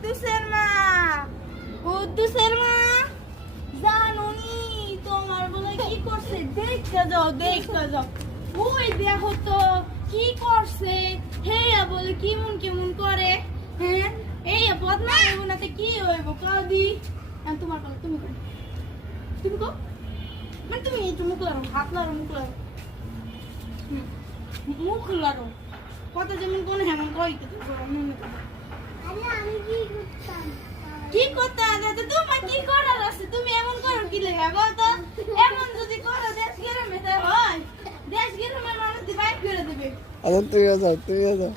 কুদ্দুসের মা, কুদ্দুসের মা জানুনি তোমার বলে কি করছে? দেখতে যাও, দেখতে যাও। ওই দেখো তো কি করছে। হে বলে কেমন কেমন করে। হ্যাঁ এই বদমাইশ বোনাতে কি হইব কাদি? তোমার কথা তুমি কো, তুমি কো, মানে তুমি একটু মুখ লাড়ো, হাত লাড়ো, মুখ লাড়ো, মুখ লাড়ো। কথা যেমন কোন হেমন কইতে কি করতে আছে? তোমার কি করার আছে? তুমি এমন করো কি লেগে তো? এমন যদি করো দেশ গ্রামে হয়, দেশ গ্রামের মানুষ দিবাই করে দেবে। আচ্ছা তুই যাও, তুই যাও।